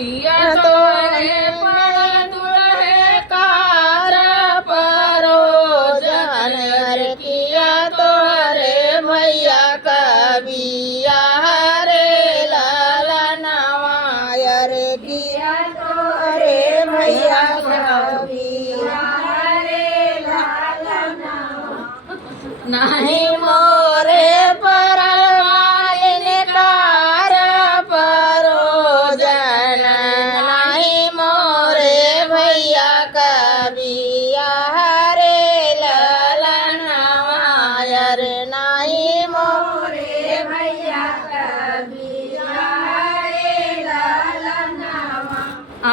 किया तो रे पण दुल्हे कार परोजन रे किया तो रे भैया कबिया रे लाला नवाय रे किया तो रे भैया कबिया रे लाला नवा नहीं मोरे परल मालिन कार परोजन नहीं मोरे भैया कबिया रे ललनवाय रे नहीं मोरे भैया कबिया रे ललनवा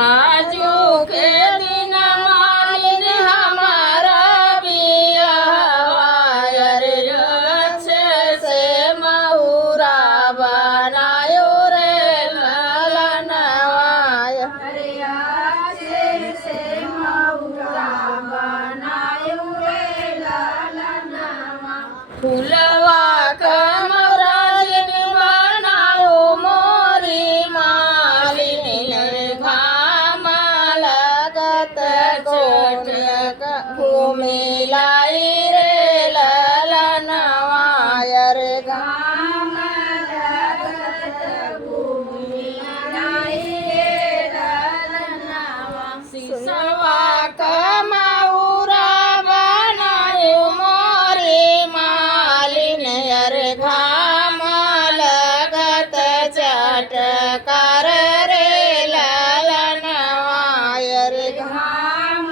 आजू के दिन मालिन हमारा बियावाय रे अच्छे से महुरा बनायो रे ललनवाय रे अच्छे से महुरा बनायो रे ललनवा फूलवा कमराजिन बनायो मोरी मालिन घाम लगत कोट घूमे लाई रे ललनवाय रे घाम लगत घूमे लाई रे ललनवा सिसवा कमहुरा बनायो मोरी मालिन रे घाम लगत चटकार रे ललनवाय रे घाम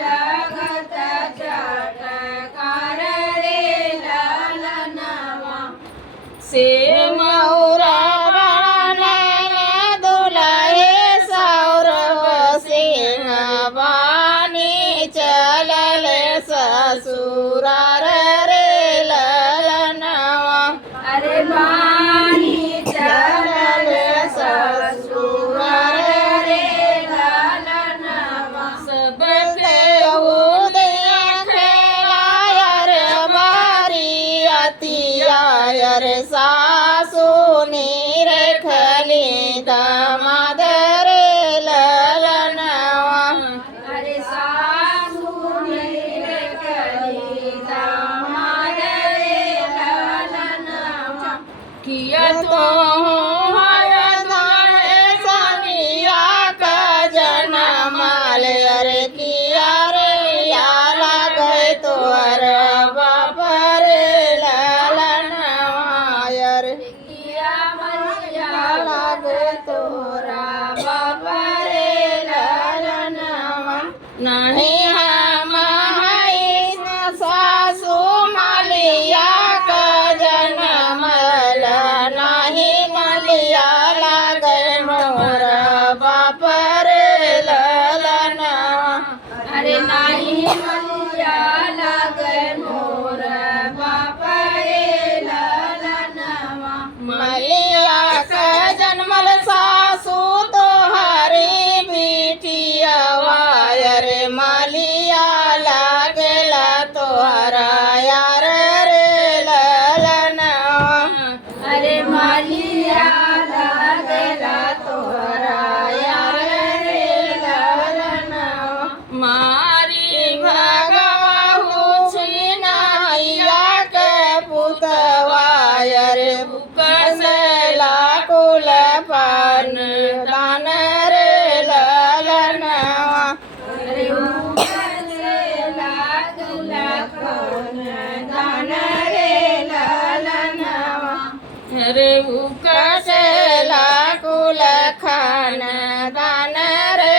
लगत चटकार रे ललनवा से महुरा बनल दुल्हे सौरव सिंह बानी चलल ससुरार रे ललनवा अरे बानी चलल ससुरार रे ललनवा सब केहू देखलाय रे बारियतिया रे सासु निरखली दामाद रे ललनवा अरे सासु निरखली दामाद रे ललनवा किया तो हय दाने सनिया का जनमाल रे किया रे या लागै तोर बाप रे ललनवाय रे किया मलिया लागै तोरा बाप रे ललनवा नहीं हम हई सासु मलिया का जनमल नहीं मलिया लागै मोर बाप रे ललनवा अरे नहीं मलिया लागै मोर बाप रे ललनवा मलिया का जनमल सासु तोहरी बिटियावाय रे मलिया लागला तोहरा यार रे ललनवा अरे मलिया लागला तोहरा यार रे ललनवा मारी भगवाहु छिनाइया के पुतवाय रे बुकसला कुल पान दान रे ललनवा अरे बुकसला कुल पान दान रे ललनवा अरे बुकसला कुल खान दान रे